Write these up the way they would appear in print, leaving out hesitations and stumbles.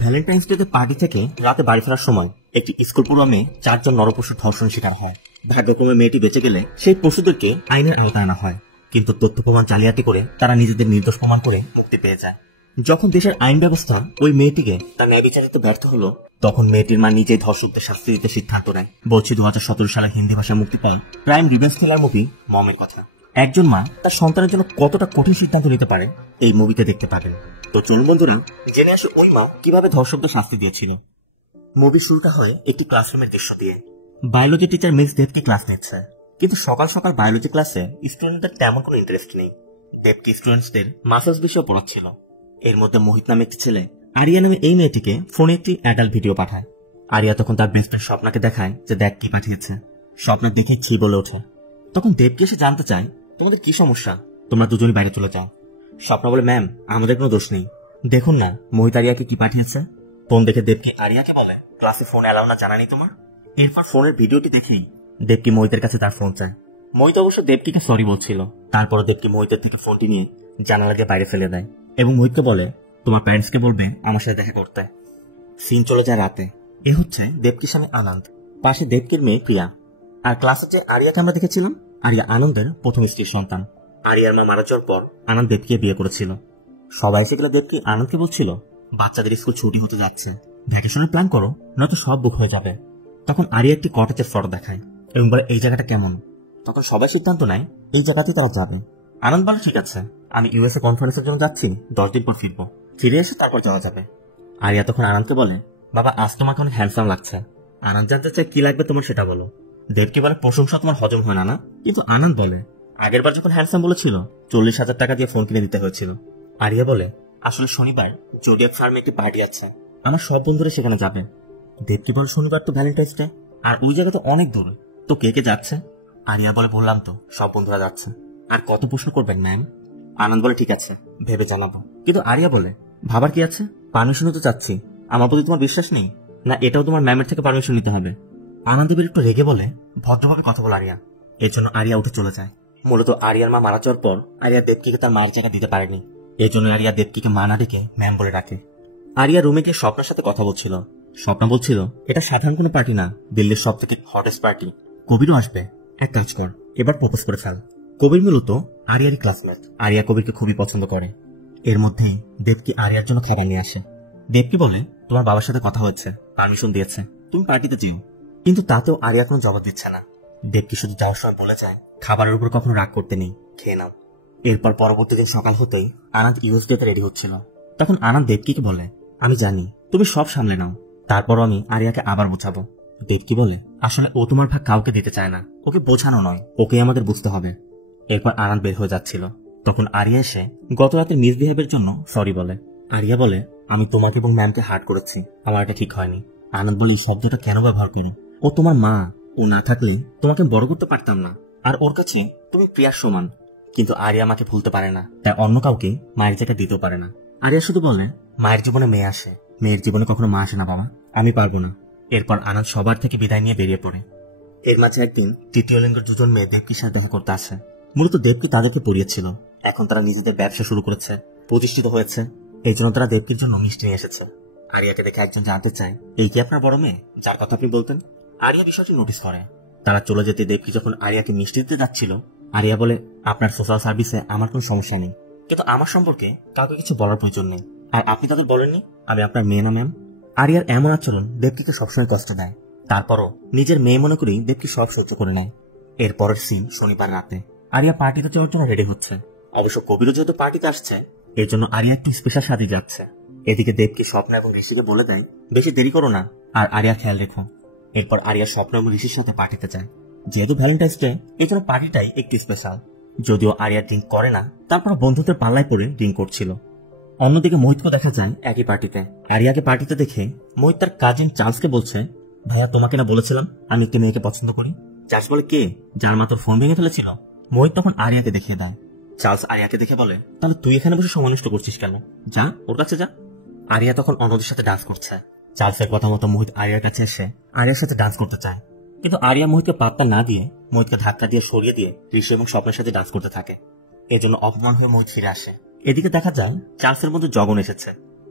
Valentine's day party থেকে রাতে বাড়ি ফেরার সময় একটি স্কুল প্রোগ্রামে 4 জন নরপশুর ধর্ষণ শিকার হয়। ভাগ্যক্রমে মেয়েটি বেঁচে গেলে সেই পশুদেরকে আইনের আওতায় আনা হয়, কিন্তু তথ্য প্রমাণ জালিয়াতি করে তারা নিজেদের নির্দোষ প্রমাণ করে মুক্তি পেয়ে যায়। যখন দেশের আইন ব্যবস্থা ওই মেয়েটিকে তার ন্যায় বিচার দিতে ব্যর্থ হলো, তখন মেয়েটির মা নিজেই ধর্ষকদের শাস্তি দিতে সিদ্ধান্ত নেয়। বলছি 2017 সালে হিন্দি ভাষায় মুক্তি পায় ক্রাইম রিভেঞ্জ থ্রিলার মুভি মমের কথা। একজন মা তার সন্তানের জন্য কতটা কঠিন সিদ্ধান্ত নিতে পারে এই মুভিতে দেখতে পাবেন। তো চলুন বন্ধুরা, জেনে আসো ওই মা কিভাবে ধর্ষকদের শাস্তি দিয়েছিল। মুভি শুরুটা হয় একটি ক্লাসরুমের দৃশ্য দিয়ে। বায়োলজি টিচার মিস দেবকে ক্লাস নিচ্ছে, কিন্তু সকাল সকাল বায়োলজি ক্লাসে স্টুডেন্টদের তেমন কোনো ইন্টারেস্ট নেই। দেবকে স্টুডেন্টসদের মাসেলস বিষয় পড়াচ্ছিল। এর মধ্যে মোহিত নামে একটি ছেলে আরিয়া নামে এই মেয়েটিকে ফোনে একটি অ্যাডাল্ট ভিডিও পাঠায়। আরিয়া তখন তার বেস্ট ফ্রেন্ড স্বপ্নাকে দেখায় যে দেখ কি পাঠিয়েছে। স্বপ্না দেখে ছি বলে ওঠে। তখন দেবকে এসে জানতে চায় তোমাদের কি সমস্যা, তোমরা দুজনই বাইরে চলে যাও। স্বপ্না বলে ম্যাম আমাদের কোনো দোষ নেই, দেখুন না মোহিত আরিয়াকে কি পাঠিয়েছে। ফোন দেখে দেবকে আরিয়াকে বলে ক্লাসে ফোন অ্যালাউ না, জানা নেই তোমার। এরপর ফোনের ভিডিওটি দেখেই দেবকি মোহিতের কাছে তার ফোন চায়। মোহিত অবশ্য দেবকিকে সরি বলছিল। তারপর দেবকি মোহিতের থেকে ফোনটি নিয়ে জানালা দিয়ে বাইরে ফেলে দেয় এবং মোহিতকে বলে তোমার প্যারেন্টসকে বলবে আমার সাথে দেখা করতে। সিন চলে যায় রাতে। এ হচ্ছে দেবকির স্বামী আনন্দ, পাশে দেবকির মেয়ে প্রিয়া। আর ক্লাসে যে আরিয়াকে আমরা দেখেছিলাম, আরিয়া আনন্দের প্রথম স্ত্রীর সন্তান। আরিয়ার মা মারা যাওয়ার পর আনন্দ দেবকে বিয়ে করেছিল। সবাই এসে গেলে দেবকি আনন্দকে বলছিল বাচ্চাদের স্কুল ছুটি হতে যাচ্ছে, ভ্যাকেশনের প্ল্যান করো, নয়তো সব বুক হয়ে যাবে। তখন আরিয়া একটি কটেজের ফটো দেখায় এবং বলে এই জায়গাটা কেমন। তখন সবাই সিদ্ধান্ত নেয় এই জায়গাতেই তারা যাবে। আনন্দ বলে ঠিক আছে, আমি ইউএসএ কনফারেন্সের জন্য যাচ্ছি, 10 দিন পর ফিরবো, ফিরে এসে তারপর যাওয়া যাবে। আরিয়া তখন আনন্দকে বলে বাবা আজ তোমাকে অনেক হ্যান্ডসাম লাগছে। আনন্দ জানতে চায় কি লাগবে তোমার সেটা বলো। দেবকি বলে প্রশংসা তোমার হজম হয় না। কিন্তু আনন্দ বলে আগের বার যখন হ্যান্ডসাম বলেছিল 40,000 টাকা দিয়ে ফোন কিনে দিতে হয়েছিল। আরিয়া বলে আসলে শনিবার জোডিয়াক ফার্মে একটি পার্টি আছে, আমার সব বন্ধুরা সেখানে যাবে। দেবকি বলে শনিবার তো ভ্যালেন্টাইন্স ডে, আর ওই জায়গা তো অনেক দূর, তো কে কে যাচ্ছে। আরিয়া বলে বললাম তো সব বন্ধুরা যাচ্ছে। আর কত প্রশ্ন করবেন ম্যাম। আনন্দ বলে ঠিক আছে ভেবে জানাবো। কিন্তু আরিয়া বলে ভাবার কি আছে, পারমিশন তো চাচ্ছি, আমার প্রতি তোমার বিশ্বাস নেই না, এটাও তোমার ম্যামের থেকে পারমিশন নিতে হবে। আনন্দ একটু রেগে বলে ভদ্রভাবে কথা বল আরিয়া। এর জন্য আরিয়া উঠে চলে যায়। মূলত আরিয়ার মা মারা যাওয়ার পর আরিয়া দেবকিকে তার মার জায়গা দিতে পারেনি, এই জন্য আরিয়া দেবকিকে মা না ডেকে ম্যাম বলে ডাকে। আরিয়া রুমে গিয়ে স্বপ্নার সাথে কথা বলছিল। স্বপ্না বলছিল এটা সাধারণ কোনো পার্টি না, দিল্লির সব থেকে হটেস্ট পার্টি, কবিরও আসবে, এক কাজ কর এবার প্রপোজ করে ফেল। কবির মূলত আরিয়ারই ক্লাসমেট। আরিয়া কবিরকে খুবই পছন্দ করে। এর মধ্যেই দেবকি আরিয়ার জন্য খাবার নিয়ে আসে। দেবকি বলে তোমার বাবার সাথে কথা হয়েছে, পারমিশন দিয়েছে, তুমি পার্টিতে যেও। কিন্তু তাতেও আরিয়া কোনো জবাব দিচ্ছে না। দেবকি শুধু যাওয়ার সময় বলে যায় খাবারের উপর কখনো রাগ করতে নেই, খেয়ে নাও। এরপর পরবর্তী দিন সকাল হতেই আনন্দ ইউএসডি তে রেডি হচ্ছিল। তখন আনন্দ দেবকিকে বলে আমি জানি তুমি সব সামলে নাও, তারপরও আমি আরিয়াকে আবার বোঝাবো। দেবকি বলে আসলে ও তোমার ভাগ কাউকে দিতে চায় না, ওকে বোঝানো নয়, ওকে আমাদের বুঝতে হবে। এরপর আনন্দ বের হয়ে যাচ্ছিল। তখন আরিয়া এসে গত রাতের মিসবিহেভের জন্য সরি বলে। আরিয়া বলে আমি তোমাকে এবং ম্যামকে হার্ট করেছি, আমার এটা ঠিক হয়নি। আনন্দ বলে এই শব্দটা কেন ব্যবহার করো, ও তোমার মা, ও না থাকলে তোমাকে বড় করতে পারতাম না, আর ওর কাছে তুমি প্রিয়ার সমান। কিন্তু আরিয়া মাকে ভুলতে পারে না, তাই অন্য কাউকে মায়ের জায়গা দিতেও পারে না। আরিয়া শুধু বলে মায়ের জীবনে মেয়ে আসে, মেয়ের জীবনে কখনো মা আসে না বাবা, আমি পারবো না। এরপর আনন্দ সবার থেকে বিদায় নিয়ে বেরিয়ে পড়ে। এর মাঝে একদিন তৃতীয় লিঙ্গের দুজন মেয়ে দেবকির সাথে দেখা করতে আসে। মূলত দেবকি তাদেরকে পড়িয়েছিল, এখন তারা নিজেদের ব্যবসা শুরু করেছে, প্রতিষ্ঠিত হয়েছে, এই জন্য তারা দেবকির জন্য মিষ্টি নিয়ে এসেছে। আরিয়াকে দেখে একজন জানতে চায় এই কি আপনার বড় মেয়ে যার কথা আপনি বলতেন। আরিয়া বিষয়টি নোটিস করে। তারা চলে যেতে দেবকি যখন আরিয়াকে মিষ্টি দিতে যাচ্ছিল, আরিয়া বলে আপনার সোশ্যাল সার্ভিসে আমার কোনো সমস্যা নেই, কিন্তু আমার সম্পর্কে কাউকে কিছু বলার প্রয়োজন নেই, আর আপনি তাদের বলেননি আমি আপনার মেয়ে না ম্যাম। আরিয়ার এমন আচরণ দেবকিকে সবসময় কষ্ট দেয়, তারপরও নিজের মেয়ে মনে করেই দেবকি সব সহ্য করে নেয়। এরপরের সিন শনিবার রাতে। আরিয়া পার্টিতে যাওয়ার জন্য রেডি হচ্ছে। অবশ্য কবিরও যেহেতু পার্টিতে আসছে, এর জন্য আরিয়া একটু স্পেশাল সাজে যাচ্ছে। এদিকে দেবকি স্বপ্ন এবং ঋষিকে বলে দেয় বেশি দেরি করো না, আর আরিয়া খেয়াল রেখো। এরপর আরিয়া স্বপ্ন এবং ঋষির সাথে পার্টিতে যায়। যেহেতু ভ্যালেন্টাইন্স ডে, এই জন্য পার্টিটাই একটু স্পেশাল। যদিও আরিয়া ড্রিঙ্ক করে না, তারপর বন্ধুদের পাল্লায় পড়ে ড্রিঙ্ক করছিল। অন্যদিকে মোহিতকে দেখা যায় একই পার্টিতে। আরিয়াকে পার্টিতে দেখে মোহিত তার কাজিন চার্লসকে বলছে ভাইয়া তোমাকে না বলেছিলাম আমি একটি মেয়েকে পছন্দ করি। চার্লস বলে কে, যার মা তোর ফোন ভেঙে ফেলেছিল। মোহিত তখন আরিয়াকে দেখিয়ে দেয়। চার্লস আরিয়াকে দেখে বলে তাহলে তুই এখানে বসে সময় নষ্ট করছিস কেন, যা ওর কাছে যা। আরিয়া তখন অন্যদের সাথে ডান্স করছে। চার্লসের কথা মতো মোহিত আরিয়ার কাছে এসে আরিয়ার সাথে ডান্স করতে চায়, কিন্তু আরিয়া মোহিতকে পাত্তা না দিয়ে মোহিতকে ধাক্কা দিয়ে সরিয়ে দিয়ে ঋষি এবং স্বপ্নের সাথে ডান্স করতে থাকে। এজন্য অপমান হয়ে মোহিত ফিরে আসে। এদিকে দেখা যায় চার্লসের মধ্যে জগন এসেছে।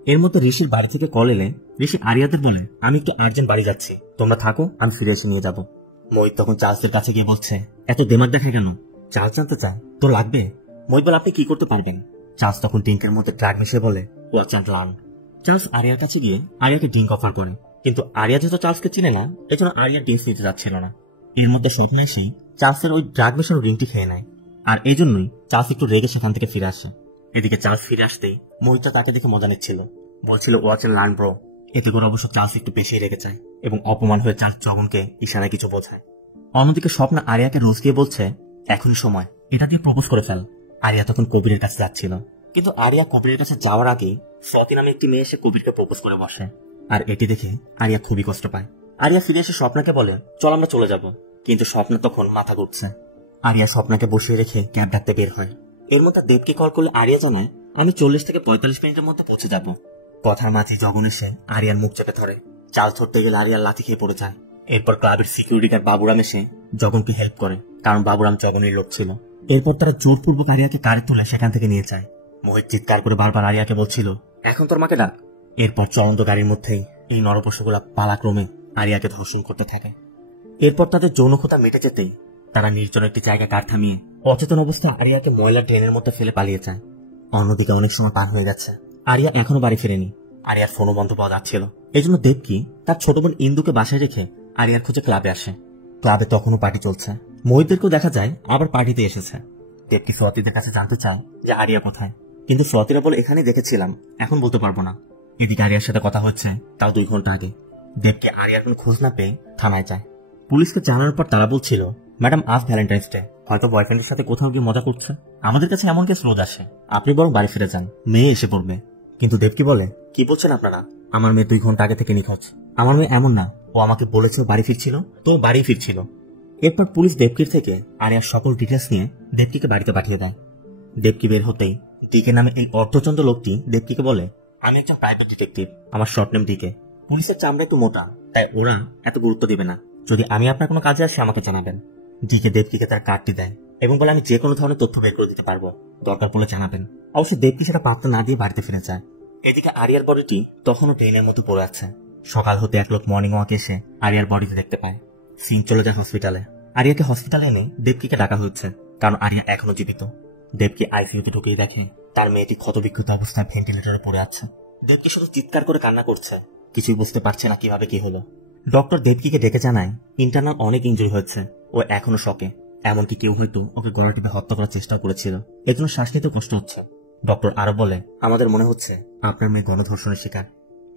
এর মধ্যে ঋষির বাড়ি থেকে কল এলে ঋষি আরিয়াদের বলে, আমি একটু আর্জেন্ট বাড়ি যাচ্ছি, তোমরা থাকো, আমি ফিরে এসে নিয়ে যাব। মোহিত তখন চার্লসের কাছে গিয়ে বলছে, এত দেমাগ দেখায় কেন? চার্লস জানতে চায়, তোর লাগবে? মোহিত বলে, আপনি কি করতে পারবেন? চার্লস তখন ড্রিঙ্কের মধ্যে ড্রাগ মিশিয়ে বলে, ওয়াচ অ্যান্ড লার্ন। চার্লস আরিয়ার কাছে গিয়ে আরিয়াকে ড্রিঙ্ক অফার করে, কিন্তু আরিয়া যেহেতু চার্লসকে চিনে না, এজন্য আরিয়া ড্রিঙ্কস নিতে যাচ্ছিল না। এর মধ্যে স্বপ্নে এসেই চার্লসের ওই ড্রাগ মেশানো ড্রিঙ্কটি খেয়ে নেয়, আর এই জন্যই চার্লস একটু রেগে সেখান থেকে ফিরে আসে। এদিকে চার্লস ফিরে আসতেই মোহিতটা তাকে দেখে মজা নিচ্ছিল, বলছিল ওয়াচ অ্যান্ড লার্ন ব্রো। এতে করে অবশ্য চার্লস একটু বেশি রেগে যায় এবং অপমান হয়ে চার্লস জগনকে ইশারায় কিছু বোঝায়। অন্যদিকে স্বপ্ন আরিয়াকে রোজ দিয়ে বলছে, এখনই সময়, এটা দিয়ে প্রপোজ করে ফেল। আরিয়া তখন কবিরের কাছে যাচ্ছিল, কিন্তু আরিয়া কবিরের কাছে যাওয়ার আগেই স্বতি নামে একটি মেয়ে এসে কবিরকে প্রপোজ করে বসে, আর এটি দেখে আরিয়া খুবই কষ্ট পায়। আরিয়া ফিরে এসে স্বপ্নাকে বলে, চল আমরা চলে যাব, কিন্তু স্বপ্ন তখন মাথা ঘুরছে। আরিয়া স্বপ্নাকে বসিয়ে রেখে ক্যাব ডাকতে বের হয়। এর মধ্যে দেবকে কল করলে আরিয়া জানায়, আমি 40 থেকে 45 মিনিটের মধ্যে পৌঁছে যাব। কথার মাঝে জগন এসে আরিয়ার মুখ চেপে ধরে, চাল ধরতে গেলে আরিয়ার লাথি খেয়ে পড়ে যায়। এরপর ক্লাবের সিকিউরিটি গার্ড বাবুরাম এসে জগনকে হেল্প করে, কারণ বাবুরাম জগনের লোক ছিল। এরপর তারা জোরপূর্বক আরিয়াকে কারে তুলে সেখান থেকে নিয়ে যায়। মোহিত চিৎকার করে বারবার আরিয়াকে বলছিল, এখন তোর মাকে ডাক। এরপর চলন্ত গাড়ির মধ্যেই এই নরপশুগুলা পালাক্রমে আরিয়াকে ধর্ষণ করতে থাকে। এরপর তাদের যৌনক্ষতা মিটে যেতেই তারা নির্জন একটি জায়গায় কার থামিয়ে অচেতন অবস্থায় আরিয়াকে ময়লা ড্রেনের মধ্যে ফেলে পালিয়ে যায়। অন্যদিকে অনেক সময় পার হয়ে গেছে, আরিয়া এখনো বাড়ি ফেরেনি। আরিয়ার ফোনও বন্ধ পাওয়া যাচ্ছিল, এজন্য দেবকি তার ছোট বোন ইন্দুকে বাসায় রেখে আরিয়ার খোঁজে ক্লাবে আসে। ক্লাবে তখনও পার্টি চলছে, মোহিতদেরকেও দেখা যায় আবার পার্টিতে এসেছে। দেবকি স্বতিদের কাছে জানতে চায় যে আরিয়া কোথায়, কিন্তু স্বতিরা বলে, এখানেই দেখেছিলাম, এখন বলতে পারবো না। এদিকে আরিয়ার সাথে কথা হচ্ছে তাও 2 ঘন্টা আগে। দেবকে আরিয়ার কোন খোঁজ না পেয়ে থানায় যায়। পুলিশকে জানানোর পর তারা বলছিল, ম্যাডাম আজ ভ্যালেন্টাইন্স ডে, হয়তো বয়ফ্রেন্ডের সাথে কোথাও গিয়ে মজা করছে, আমাদের কাছে এমন কেস রোজ আসে, আপনি বরং বাড়ি ফিরে যান, মেয়ে এসে পড়বে। কিন্তু দেবকি বলে, কি বলছেন আপনারা? আমার মেয়ে 2 ঘন্টা আগে থেকে নিখোঁজ। আমার মেয়ে এমন না, ও আমাকে বলেছে বাড়ি ফিরছিল, তো বাড়ি ফিরছিল। এরপর পুলিশ দেবকির থেকে আরিয়ার সকল ডিটেলস নিয়ে দেবকিকে বাড়িতে পাঠিয়ে দেয়। দেবকি বের হতেই ডিকে নামে এই অর্ধচন্দ্র লোকটি দেবকিকে বলে, আমি একজন প্রাইভেট ডিটেকটিভ, আমার শর্ট নেম ডিকে। পুলিশের চামড়া একটু মোটা, তাই ওরা এত গুরুত্ব দিবে না, যদি আমি আপনার কোনো কাজে আসি আমাকে জানাবেন। ডিকে দেবকিকে তার কার্ডটি দেয় এবং বলে, আমি যে কোনো ধরনের তথ্য বের করে দিতে পারবো, দরকার পড়লে জানাবেন। অবশ্য দেবকি সেটা পাত্তা না দিয়ে বাড়িতে ফিরে যায়। এদিকে আরিয়ার বডিটি তখনও ট্রেনের মতো পড়ে আছে। সকাল হতে এক লোক মর্নিং ওয়াক এসে আরিয়ার বডিতে দেখতে পায়। সিং চলে যায় হসপিটালে। আরিয়াকে হসপিটালে এনে দেবকিকে ডাকা হচ্ছে, কারণ আরিয়া এখনো জীবিত। দেবকি আইসিইউতে ঢুকিয়ে দেখে তার মেয়েটি ক্ষতবিক্ষত অবস্থায় ভেন্টিলেটরে পড়ে আছে। দেবকি শুধু চিৎকার করে কান্না করছে, কিছুই বুঝতে পারছে না কিভাবে কি হলো। ডক্টর দেবকিকে ডেকে জানায় ইন্টারনাল অনেক ইনজুরি হয়েছে, ও এখনো শকে, এমনকি কেউ হয়তো ওকে গলা টিপে হত্যা করার চেষ্টা করেছিল, এজন্য শ্বাস নিতে কষ্ট হচ্ছে। ডক্টর আরো বলে, আমাদের মনে হচ্ছে আপনার মেয়ে গণধর্ষণের শিকার।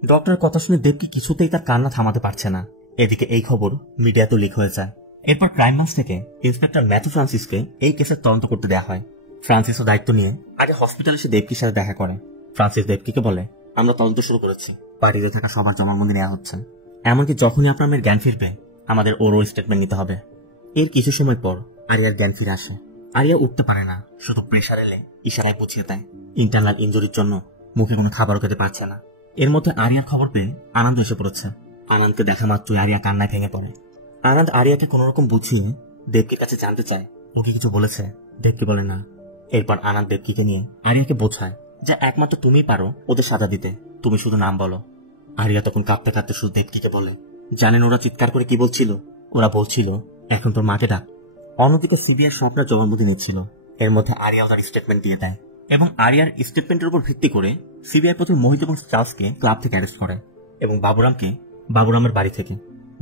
ডক্টরের কথা শুনে দেবকি কিছুতেই তার কান্না থামাতে পারছে না। এদিকে এই খবর মিডিয়াতে লিক হয়ে যায়। এরপর ক্রাইম ব্রাঞ্চ থেকে ইন্সপেক্টর ম্যাথু ফ্রান্সিসকে এই কেসের তদন্ত করতে দেওয়া হয়। ফ্রান্সিসও দায়িত্ব নিয়ে আগে হসপিটালে এসে দেবকির সাথে দেখা করে। ফ্রান্সিস দেবকিকে বলে, আমরা তদন্ত শুরু করেছি, বাড়িতে থাকা সবার জবানবন্দি নেওয়া হচ্ছে, এমনকি যখনই আপনার মেয়ের জ্ঞান ফিরবে আমাদের ওরও স্টেটমেন্ট নিতে হবে। এর কিছু সময় পর আরিয়ার জ্ঞান ফিরে আসে। আরিয়া উঠতে পারে না, শুধু প্রেশার এলে ইশারায় বুঝিয়ে দেয়। ইন্টারনাল ইনজুরির জন্য মুখে কোনো খাবারও খেতে পারছে না। এর মধ্যে আরিয়ার খবর পেয়ে আনন্দ এসে পড়েছে। আনন্দকে দেখা মাত্রই আরিয়া কান্নায় ভেঙে পড়ে। আনন্দ আরিয়াকে কোন রকম বুঝিয়ে দেবকির কাছে জানতে চায় ওকে কিছু বলেছে। দেবকি বলে না। এরপর আনন্দ দেবকিকে নিয়ে আরিয়াকে বোঝায় যে একমাত্র তুমিই পারো ওদের সাজা দিতে, তুমি শুধু নাম বলো। আরিয়া তখন কাঁপতে কাঁপতে শুধু দেবকিকে বলে, জানেন ওরা চিৎকার করে কি বলছিল? ওরা বলছিল, এখন তোর মাকে ডাক। অন্যদিকে সিবিআই সবটা জবানবন্দি নিচ্ছিল। এর মধ্যে আরিয়াও তার স্টেটমেন্ট দিয়ে দেয় এবং আরিয়ার স্টেটমেন্টের উপর ভিত্তি করে সিবিআই প্রথমে মোহিত এবং চার্লসকে ক্লাব থেকে অ্যারেস্ট করে এবং বাবুরামকে বাবুরামের বাড়ি থেকে।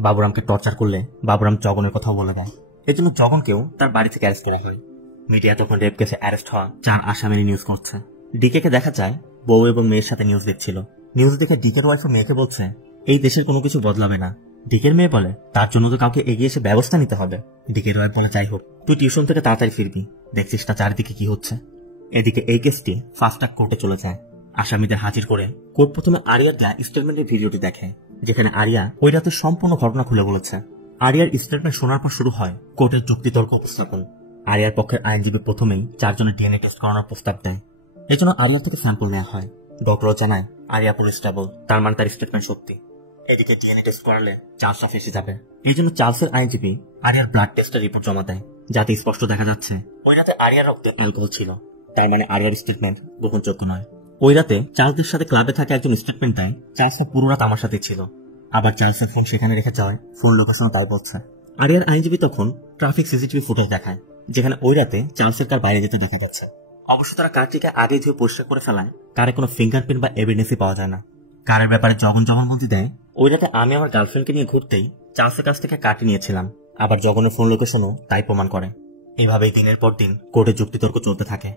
বাবুরামকে টর্চার করলে বাবুরাম জগনের কথাও বলে দেয়, এজন্য জগনকেও তার বাড়ি থেকে অ্যারেস্ট করা হয়। মিডিয়া তখন রেপ কেসে অ্যারেস্ট হওয়া 4 আসামির নিউজ করছে। ডিকে দেখা যায় বউ এবং মেয়ের সাথে নিউজ দেখছিল। নিউজ দেখে ডিকের ওয়াইফ মেয়েকে বলছে, এই দেশের কোনো কিছু বদলাবে না। ডিকের মেয়ে বলে, তার জন্য তো কাউকে এগিয়ে এসে ব্যবস্থা নিতে হবে। ডিকের ওয়াইফ বলে, যাই হোক, তুই টিউশন থেকে তাড়াতাড়ি ফিরবি, দেখছিস না চারিদিকে কি হচ্ছে। এদিকে এই কেসটি ফাস্ট ট্র্যাক কোর্টে চলে যায়। আসামিদের হাজির করে কোর্ট প্রথমে আরিয়ার দেয়া স্টেটমেন্টের ভিডিওটি দেখে, যেখানে আরিয়া ওই রাতের সম্পূর্ণ ঘটনা খুলে বলেছে। আরিয়ার স্টেটমেন্ট শোনার পর শুরু হয় কোর্টের যুক্তিতর্ক উপস্থাপন। আরিয়ার পক্ষের আইনজীবী প্রথমেই 4 জনের ডিএনএ টেস্ট করানোর প্রস্তাব দেয়। এজন্য আরিয়া থেকে স্যাম্পল নেওয়া হয়। ডক্টরও জানায় আরিয়া পুরো স্টেবল, তার মানে তার স্টেটমেন্ট সত্যি। এদিকে ডিএনএ টেস্ট করালে চার্লসটা ফেসে যাবে। এই জন্য চার্লসের আইনজীবী আরিয়ার ব্লাড টেস্টের রিপোর্ট জমা দেয়, যাতে স্পষ্ট দেখা যাচ্ছে ওই রাতে আরিয়ার রক্তে অ্যালকোহল ছিল। তার মানে আরিয়ার স্টেটমেন্ট গ্রহণযোগ্য নয়। ওই রাতে চার্লসদের সাথে ক্লাবে থাকা একজন স্টেটমেন্ট দেয় চার্লসটা পুরো রাত আমার সাথে ছিল। আবার চার্লসের ফোন সেখানে রেখে যাওয়ায় ফোন লোকেশনও তাই বলছে। আরিয়ার আইনজীবী তখন ট্রাফিক সিসিটিভি ফুটেজ দেখায় যেখানে ওই রাতে চার্লসের কার বাইরে যেতে দেখা যাচ্ছে। অবশ্য তারা কারটিকে আগে ধুয়ে পরিষ্কার করে ফেলায় কারে কোনো ফিঙ্গারপ্রিন্ট বা এভিডেন্সই পাওয়া যায় না। কারের ব্যাপারে জগনবন্দি দেয় ওই রাতে আমি আমার গার্লফ্রেন্ডকে নিয়ে ঘুরতেই চার্লসের কাছ থেকে কারটি নিয়েছিলাম। আবার জগনের ফোন লোকেশনও তাই প্রমাণ করে। এইভাবেই দিনের পর দিন কোর্টে যুক্তিতর্ক চলতে থাকে।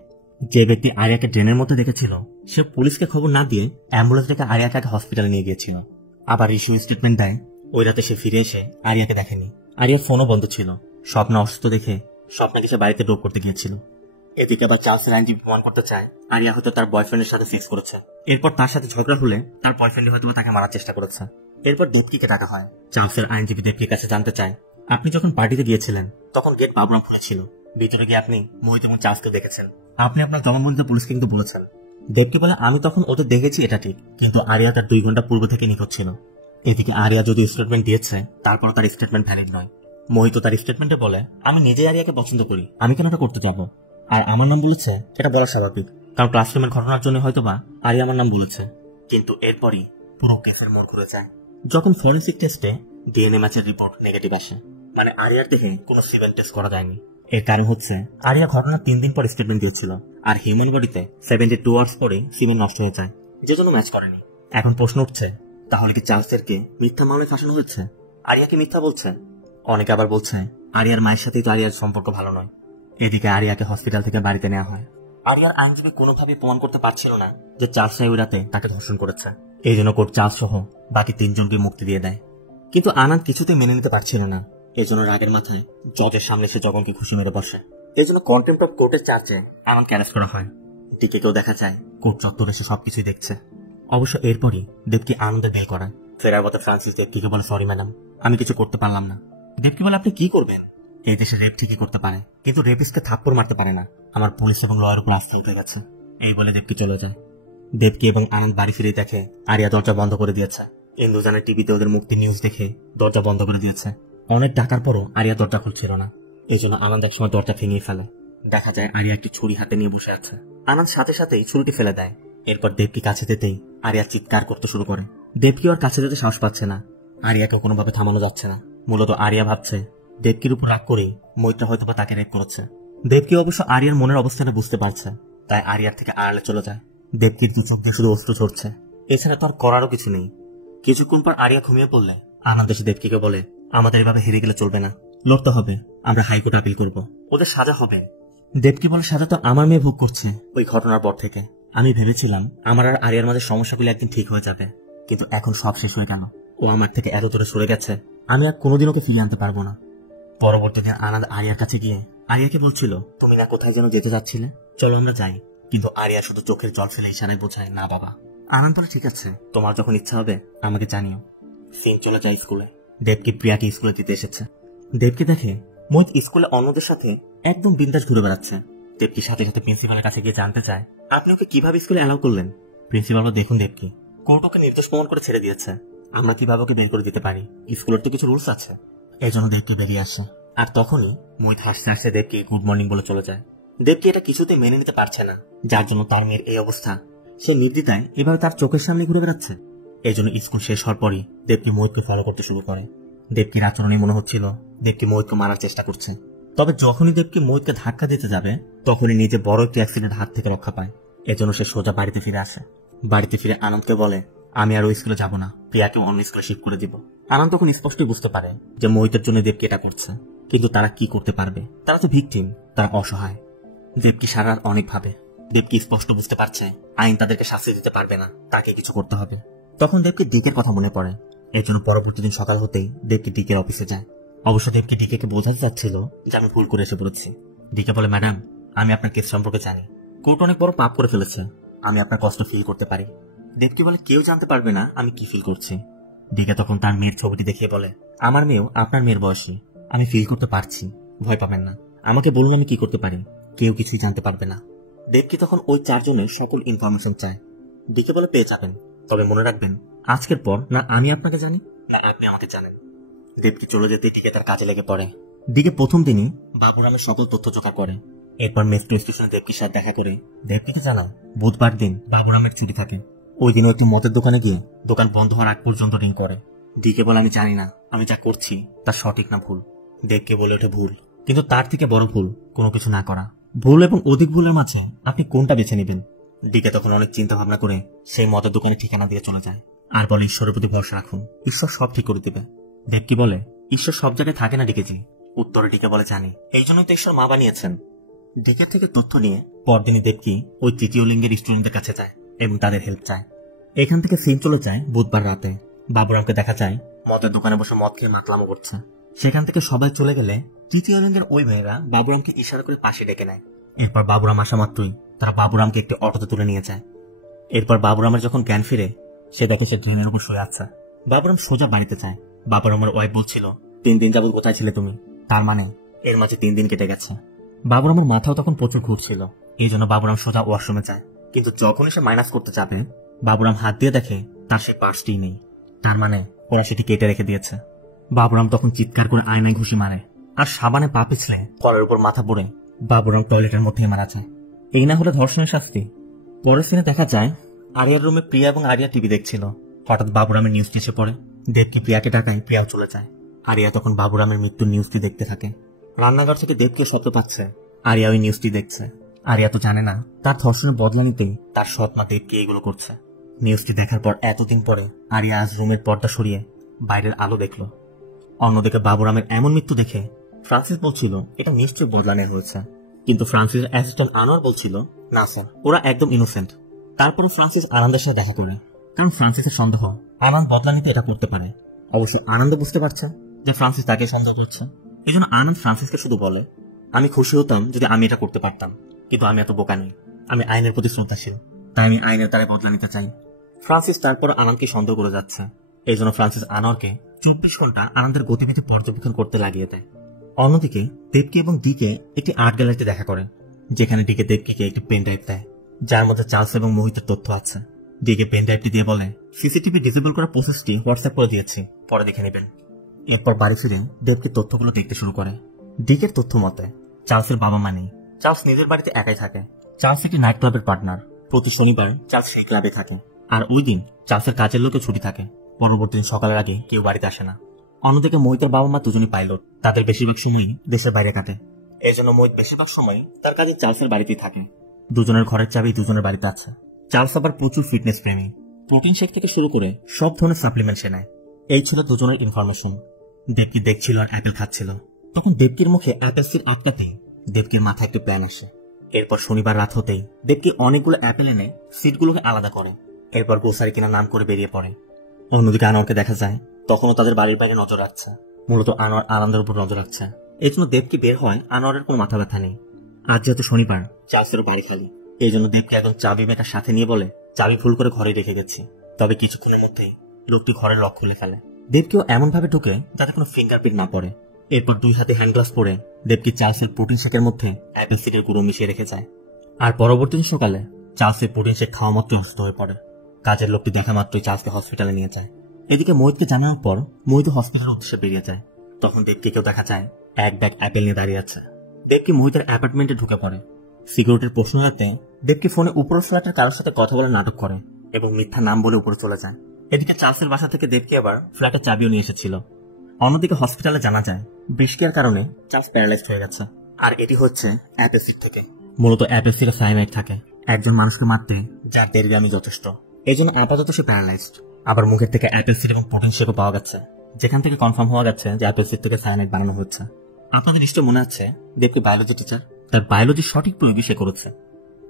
যে ব্যক্তি আরিয়াকে ড্রেনের মধ্যে দেখেছিল সে পুলিশকে খবর না দিয়ে অ্যাম্বুলেন্স থেকে আরিয়াকে আগে হসপিটালে নিয়ে গিয়েছিল। আবার ইস্যু স্টেটমেন্ট দেয় ওই রাতে সে ফিরে এসে আরিয়াকে দেখেনি। আরিয়ার ফোনও বন্ধ ছিল। স্বপ্ন অসুস্থ দেখে স্বপ্নকে সে বাড়িতে ড্রপ করতে গিয়েছিল। এদিকে আবার চার্লসের আইনজীবী প্রমাণ করতে চায় আরিয়া হয়তো তার বয়ফ্রেন্ডের সাথে সেক্স করেছে। এরপর তার সাথে ঝগড়া হলে তার বয়ফ্রেন্ড হয়তো তাকে মারার চেষ্টা করেছে। এরপর দেবকিকে ডাকা হয়। চার্লসের আইনজীবী দেবকির কাছে জানতে চায় আপনি যখন পার্টিতে গিয়েছিলেন তখন গেট বাবরাম খুলেছিল, ভিতরে গিয়ে আপনি মোহিত এবং চার্লসকে দেখেছেন। আপনি আপনার জবানবন্দিতে পুলিশকে কিন্তু বলেছেন। দেবকি বলে আমি তখন ওদের দেখেছি এটা ঠিক, কিন্তু আরিয়া তার 2 ঘন্টা পূর্ব থেকে নিখোঁজ ছিল। এদিকে আরিয়া যদি স্টেটমেন্ট দিয়েছে তারপর তার স্টেটমেন্ট ভ্যালিড নয়। মোহিত তার স্টেটমেন্টে বলে আমি নিজেই আরিয়াকে পছন্দ করি, আমি কেন এটা করতে যাব। আর আমার নাম বলেছে এটা বলা স্বাভাবিক, কারণ ক্লাসরুমের ঘটনার জন্য হয়তোবা আরিয়া আমার নাম বলেছে। কিন্তু এরপরই পুরো কেসের মোড় ঘুরে যায় যখন ফরেন্সিক টেস্টে ডিএনএ ম্যাচের রিপোর্ট নেগেটিভ আসে। মানে আরিয়ার দেহে কোনো সিমেন টেস্ট করা যায়নি। এর কারণ হচ্ছে আরিয়া ঘটনার 3 দিন পর স্টেটমেন্ট দিয়েছিল, আর হিউম্যান বডিতে 72 আওয়ার্স পরে সিমেন নষ্ট হয়ে যায়, যে জন্য ম্যাচ করেনি। এখন প্রশ্ন উঠছে তাহলে কি চার্লসেরকে মিথ্যা মামলায় ফাঁসানো হয়েছে? আরিয়া কি মিথ্যা বলছে? অনেকে আবার বলছে আরিয়ার মায়ের সাথেই তো আরিয়ার সম্পর্ক ভালো নয়। এদিকে আরিয়াকে হসপিটাল থেকে বাড়িতে নেওয়া হয়। আরিয়ার আইনজীবী কোনোভাবেই প্রমাণ করতে পারছিল না যে চার্লস ওই রাতে তাকে ধর্ষণ করেছে। এই জন্য কোর্ট চার্লস সহ বাকি 3 জনকে মুক্তি দিয়ে দেয়। কিন্তু আনন্দ কিছুতেই মেনে নিতে পারছিল না। এজন্য রাগের মাথায় জজের সামনে সে জগনকে খুশি মেরে বসে। এই জন্য কন্টেম্প্ট অফ কোর্টের চার্জে আনন্দকে অ্যারেস্ট করা হয়। টিকেকেও দেখা যায় কোর্ট চত্বরে সে সবকিছুই দেখছে। অবশ্য এরপরই দেবকি আনন্দের বেল করায়। ফেরার পথে ফ্রান্সিস দেবকিকে বলে সরি ম্যাডাম, আমি কিছু করতে পারলাম না। দেবকি বলে আপনি কি করবেন? এই দেশে রেপ ঠিকই করতে পারে, কিন্তু রেপিস্টকে থাপ্পড় মারতে পারে না। আমার পুলিশ এবং লয়ের উপর আস্থা উঠে গেছে। এই বলে দেবকি চলে যায়। দেবকি এবং আনন্দ বাড়ি ফিরে দেখে আরিয়া দরজা বন্ধ করে দিয়েছে। ইন্দুজানের টিভিতে ওদের মুক্তি নিউজ দেখে দরজা বন্ধ করে দিয়েছে। অনেক ডাকার পরও আরিয়া দরজা খুলছিল না। এই জন্য আনন্দ একসময় দরজা ভেঙে ফেলে। দেখা যায় আরিয়া একটি ছুরি হাতে নিয়ে বসে আছে। আনন্দ সাথে সাথেই ছুরিটি ফেলে দেয়। এরপর দেবকি কাছে যেতেই আরিয়া চিৎকার করতে শুরু করে। দেবকি ওর কাছে যেতে সাহস পাচ্ছে না। আরিয়াকে কোনোভাবে থামানো যাচ্ছে না। মূলত আরিয়া ভাবছে দেবকির উপর রাগ করেই মৈত্র হয়তো বা তাকে রেপ করেছে। দেবকি অবশ্য আরিয়ার মনের অবস্থাটা বুঝতে পারছে, তাই আরিয়ার থেকে আড়ালে চলে যায়। দেবকির 2 চোখ দিয়ে শুধু অশ্রু ঝরছে, এছাড়া তো আর করারও কিছু নেই। কিছুক্ষণ পর আরিয়া ঘুমিয়ে পড়লে আনন্দ এসে দেবকিকে বলে আমাদের এভাবে হেরে গেলে চলবে না, লড়তে হবে। আমরা হাইকোর্টে আপিল করব, ওদের সাজা হবে। দেবকি বলে সাজা তো আমার মেয়ে ভোগ করছে ওই ঘটনার পর থেকে। আমি ভেবেছিলাম আমার আর আরিয়ার মাঝে সমস্যাগুলো একদিন ঠিক হয়ে যাবে, কিন্তু এখন সব শেষ হয়ে গেল। ও আমার থেকে এত দূরে সরে গেছে, আমি আর কোনোদিন ওকে ফিরিয়ে আনতে পারবো না। পরবর্তী দিন আনন্দ আরিয়ার কাছে গিয়ে আরিয়াকে বলছিল তুমি না কোথায় যেন যেতে চাচ্ছিলে, চলো আমরা যাই। কিন্তু আরিয়া শুধু চোখের জল ফেলে ইশারায় বোঝায় না বাবা। আনন্দ বলে ঠিক আছে, তোমার যখন ইচ্ছা হবে আমাকে জানিও। সিন চলে যায় স্কুলে। দেবকি প্রিয়াকে স্কুলে দিতে এসেছে। দেবকি দেখে মোহিত স্কুলে অন্যদের সাথে একদম বিন্দাস ঘুরে বেড়াচ্ছে। দেবকির সাথে সাথে প্রিন্সিপালের কাছে গিয়ে জানতে চায় আপনি ওকে কিভাবে স্কুলে অ্যালাউ করলেন। প্রিন্সিপাল দেখুন দেবকি, কোর্ট ওকে নির্দোষ প্রমাণ করে ছেড়ে দিয়েছে, আমরা কিভাবে ওকে বের করে দিতে পারি? স্কুলের তো কিছু রুলস আছে। এই জন্য দেবকি বেরিয়ে আসে। আর তখনই মোহিত হাসতে হাসতে দেবকি গুড মর্নিং বলে চলে যায়। দেবকি এটা কিছুতেই মেনে নিতে পারছে না, যার জন্য তার মেয়ের এই অবস্থা। সে নির্দ্বিধায় এভাবে তার চোখের সামনে ঘুরে বেড়াচ্ছে। এই জন্য স্কুল শেষ হওয়ার পরই দেবকি মোহিতকে ফলো করতে শুরু করে। দেবকির আচরণে মনে হচ্ছিল দেবকি মোহিতকে মারার চেষ্টা করছে। তবে যখনই দেবকি মোহিতকে ধাক্কা দিতে যাবে তখনই নিজে বড় একটি অ্যাক্সিডেন্ট হাত থেকে রক্ষা পায়। এজন্য সে সোজা বাড়িতে ফিরে আসে। বাড়িতে ফিরে আনন্দকে বলে আমি আর ওই স্কুলে যাব না, প্রিয়াকে অন্য স্কুলে শিফট করে দিব। আনন্দ তখন স্পষ্টই বুঝতে পারে যে মোহিতের জন্য দেবকি এটা করছে, কিন্তু তারা কি করতে পারবে? তারা তো ভিকটিম, তারা অসহায়। দেবকি সারা রাত অনেক ভাবে। দেবকি স্পষ্ট বুঝতে পারছে আইন তাদেরকে শাস্তি দিতে পারবে না, তাকে কিছু করতে হবে। তখন দেবকি ডিকের কথা মনে পড়ে। এর জন্য পরবর্তী দিন সকাল হতেই দেবকি ডিকের অফিসে যায়। অবশ্য দেবকি ডিকেকে বোঝাতে চাচ্ছিল যে আমি ভুল করে এসে পড়েছি। ডিকে বলে ম্যাডাম, আমি আপনার কেস সম্পর্কে জানি, কোর্ট অনেক বড় পাপ করে ফেলেছে, আমি আপনার কষ্ট ফিল করতে পারি। দেবকি বলে কেউ জানতে পারবে না আমি কি ফিল করছি। ডিকে তখন তার মেয়ের ছবিটি দেখিয়ে বলে আমার মেয়েও আপনার মেয়ের বয়সী, আমি ফিল করতে পারছি, ভয় পাবেন না, আমাকে বলুন আমি কি করতে পারি, কেউ কিছুই জানতে পারবে না। দেবকি তখন ওই 4 জনের সকল ইনফরমেশন চায়। ডিকে বলে পেয়ে যাবেন, তবে মনে রাখবেন আজকের পর না আমি আপনাকে জানি না আপনি আমাকে জানেন। দেবকি চলে যেতে ডিকে তার কাজে লেগে পড়ে। ডিকে প্রথম দিনই বাবুরামের সকল তথ্য জোগাড় করে। এরপর মেট্রো স্টেশনে দেবকির সাথে দেখা করে দেবকিকে জানায় বুধবার দিন বাবুরামের ছুটি থাকে। ওই দিনও একটি মদের দোকানে গিয়ে দোকান বন্ধ হওয়ার আগ পর্যন্ত রিং করে। ডিকে বলে আমি জানি না আমি যা করছি তা সঠিক না ভুল। দেবকে বলে ওঠে ভুল, কিন্তু তার থেকে বড় ভুল কোনো কিছু না করা। ভুল এবং অধিক ভুলের মাঝে আপনি কোনটা বেছে নেবেন? ডিকে তখন অনেক চিন্তা ভাবনা করে সেই মদের দোকানে ঠিকানা দিয়ে চলে যায় আর বলে ঈশ্বরের প্রতি ভরসা রাখুন, ঈশ্বর সব ঠিক করে দিবে। দেবকি বলে ঈশ্বর সব জায়গায় থাকে না ডিকেজি। উত্তরে ডিকে বলে জানি, এই জন্যই তো ঈশ্বর মা বানিয়েছেন। ডিকের থেকে তথ্য নিয়ে পরদিনই দেবকি ওই তৃতীয় লিঙ্গের স্টুডেন্টদের কাছে যায় এবং তাদের হেল্প চায়। এখান থেকে সিন চলে যায় বুধবার রাতে। বাবুরামকে দেখা যায় মদের দোকানে বসে মদ খেয়ে মাতলামো করছে। সেখান থেকে সবাই চলে গেলে তৃতীয় লিঙ্গের ওই মেয়েরা বাবুরামকে ইশারা করে পাশে ডেকে নেয়। এরপর বাবুরাম আসা মাত্রই তারা বাবুরামকে একটি অটোতে তুলে নিয়ে যায়। এরপর বাবুরামের যখন জ্ঞান ফিরে সে দেখে সে ড্রেনের উপর শুয়ে আছে। বাবুরাম সোজা বাড়িতে যায়। বাবুরামের ওয়াইফ বলছিল 3 দিন যাবত কোথায় ছিলে তুমি? তার মানে এর মাঝে 3 দিন কেটে গেছে। বাবুরামের মাথাও তখন প্রচুর ঘুরছিল। এই জন্য বাবুরাম সোজা ওয়াশরুমে যায়, কিন্তু যখনই সে মাইনাস করতে যাবে বাবুরাম হাত দিয়ে দেখে তার সেই পার্সটি নেই। তার মানে ওরা সেটি কেটে রেখে দিয়েছে। বাবুরাম তখন চিৎকার করে আয়নায় ঘুষি মারে আর সাবানে পা পিছলে কলের উপর মাথা পড়ে বাবুরাম টয়লেটের মধ্যেই মারা যায়। এই না হলে ধর্ষণের শাস্তি। পরের সিনে দেখা যায় আরিয়ার রুমে প্রিয়া এবং আরিয়া টিভি দেখছিল। হঠাৎ বাবুরামের নিউজটি এসে পড়ে। দেবকি প্রিয়াকে ডাকায়, প্রিয়াও চলে যায়। আরিয়া তখন বাবুরামের মৃত্যুর নিউজটি দেখতে থাকে। রান্নাঘর থেকে দেবকে শব্দ পাচ্ছে, আরিয়া ওই নিউজটি দেখছে। আরিয়া তো জানে না তার ধর্ষণের বদলা নিতেই তার সৎ মা দেবকে এগুলো করছে। নিউজটি দেখার পর এতদিন পরে আরিয়া আজ রুমের পর্দা সরিয়ে বাইরের আলো দেখলো। অন্যদিকে বাবুরামের এমন মৃত্যু দেখে ফ্রান্সিস বলছিল এটা নিশ্চয়ই বদলা নেওয়া হয়েছে, কিন্তু ফ্রান্সিসের অ্যাসিস্ট্যান্ট আনোয়ার বলছিল না স্যার, ওরা একদম ইনোসেন্ট। তারপরে ফ্রান্সিস আনন্দের সাথে দেখা করে, কারণ ফ্রান্সিসের সন্দেহ আনন্দ বদলা নিতে এটা করতে পারে। অবশ্য আনন্দ বুঝতে পারছে যে ফ্রান্সিস তাকে সন্দেহ করছে। এই জন্য আনন্দ ফ্রান্সিসকে শুধু বলে আমি খুশি হতাম যদি আমি এটা করতে পারতাম, কিন্তু আমি এত বোকা নেই। আমি আইনের প্রতি শ্রদ্ধাশীল, তাই আমি আইনের দ্বারা বদলা নিতে চাই। ফ্রান্সিস তারপর আনন্দকে সন্দেহ করে যাচ্ছে। এই জন্য ফ্রান্সিস আনোয়ারকে 24 ঘন্টা আনন্দের গতিবিধি পর্যবেক্ষণ করতে লাগিয়ে দেয়। অন্যদিকে দেবকি এবং ডিকে একটি আর্ট গ্যালারিতে দেখা করে, যেখানে ডিকে দেবকিকে একটি পেন ড্রাইভ দেয় যার মধ্যে চার্লস এবং মোহিতের তথ্য আছে। ডিকে পেন ড্রাইভটি দিয়ে বলে সিসিটিভি ডিসেবল করার প্রসেসটি হোয়াটসঅ্যাপ করে দিয়েছি, পরে দেখে নেবেন। এরপর বাড়ি ফিরে দেবকি তথ্যগুলো দেখতে শুরু করে। ডিকের তথ্য মতে চার্লসের বাবা মা নেই, চার্লস নিজের বাড়িতে একাই থাকে। চার্লস একটি নাইট ক্লাবের পার্টনার। প্রতি শনিবার চার্লস সেই ক্লাবে থাকে, আর ওই দিন চার্লসের কাজের লোকে ছুটি থাকে। পরবর্তী দিন সকালের আগে কেউ বাড়িতে আসে না। অন্যদিকে মোহিতের বাবা মা দুজনই পাইলট, তাদের বেশিরভাগ সময়ই দেশের বাইরে কাটে। এই জন্য মোহিত বেশিরভাগ সময় তার কাজে চার্লসের বাড়িতেই থাকে। দুজনের ঘরের চাবি দুজনের বাড়িতে আছে। চার্লস আবার প্রচুর ফিটনেস প্রেমী, প্রোটিন শেক থেকে শুরু করে সব ধরনের সাপ্লিমেন্ট সে নেয়। এই ছিল দুজনের ইনফরমেশন। দেবকি দেখছিল আর অ্যাপেল খাচ্ছিল। তখন দেবকির মুখে অ্যাপেল সিড আটকাতেই দেবকির মাথায় একটি প্ল্যান আসে। এরপর শনিবার রাত হতেই দেবকি অনেকগুলো অ্যাপেল এনে সিডগুলোকে আলাদা করে, এরপর গ্রোসারি কেনার নাম করে বেরিয়ে পড়ে। অন্যদিকে আনোয়ারকে দেখা যায় তখনও তাদের বাড়ির বাইরে নজর রাখছে। মূলত আনোয়ার আনন্দের উপর নজর রাখছে। এই জন্য দেবকি বের হয়, আনোয়ারের কোনো মাথা ব্যথা নেই। আজ যেহেতু শনিবার, চার্লসেরও বাড়ি খালি। এই জন্য দেবকি একজন চাবি মেকার সাথে নিয়ে বলে চাবি ভুল করে ঘরে রেখে গেছি। তবে কিছুক্ষণের মধ্যেই লোকটি ঘরের লক খুলে ফেলে। দেবকিও এমন ভাবে ঢুকে যাতে কোনো ফিঙ্গারপ্রিন্ট না পড়ে। এরপর 2 হাতে হ্যান্ড গ্লাভস পরে দেবকি চার্লসের প্রোটিন শেকের মধ্যে অ্যাপেল সিডের গুঁড়ো মিশিয়ে রেখে যায়। আর পরবর্তী দিন সকালে চার্লসের প্রোটিন শেক খাওয়া মাত্রই অসুস্থ হয়ে পড়ে। কাজের লোকটি দেখা মাত্রই চার্লসকে হসপিটালে নিয়ে যায়। এদিকে মোহিতকে জানানোর পর মোহিত হসপিটালের উদ্দেশ্যে বেরিয়ে যায়। তখন দেবকিকেও দেখা যায় এক ব্যাগ অ্যাপেল নিয়ে দাঁড়িয়ে আছে। দেবকি মোহিতের অ্যাপার্টমেন্টে ঢুকে পড়ে। সিকিউরিটির প্রশ্ন রাখতে দেবকি ফোনে উপরের ফ্ল্যাটের কারোর সাথে কথা বলে নাটক করে এবং মিথ্যা নাম বলে উপরে চলে যায়। এদিকে চার্লসের বাসা থেকে দেবকি আবার ফ্ল্যাটের চাবিও নিয়ে এসেছিল। অন্যদিকে হসপিটালে জানা যায় বৃষ্টির কারণে চার্লস প্যারালাইজড হয়ে গেছে, আর এটি হচ্ছে অ্যাপেল সিড থেকে। মূলত অ্যাপেল সিডে সায়ানাইড থাকে, একজন মানুষকে মারতে যার 1.5 গ্রামই যথেষ্ট। এই জন্য আপাতত সে প্যারালাইজড। আবার মুখের থেকে অ্যাপেল সিড এবং প্রোটিন শেকও পাওয়া গেছে, যেখান থেকে কনফার্ম হওয়া গেছে যে অ্যাপেল সিড থেকে সায়ানাইড বানানো হচ্ছে। আপনাদের নিশ্চয় মনে আছে দেবকি বায়োলজি টিচার, তার বায়োলজির সঠিক প্রয়োগই সে করেছে।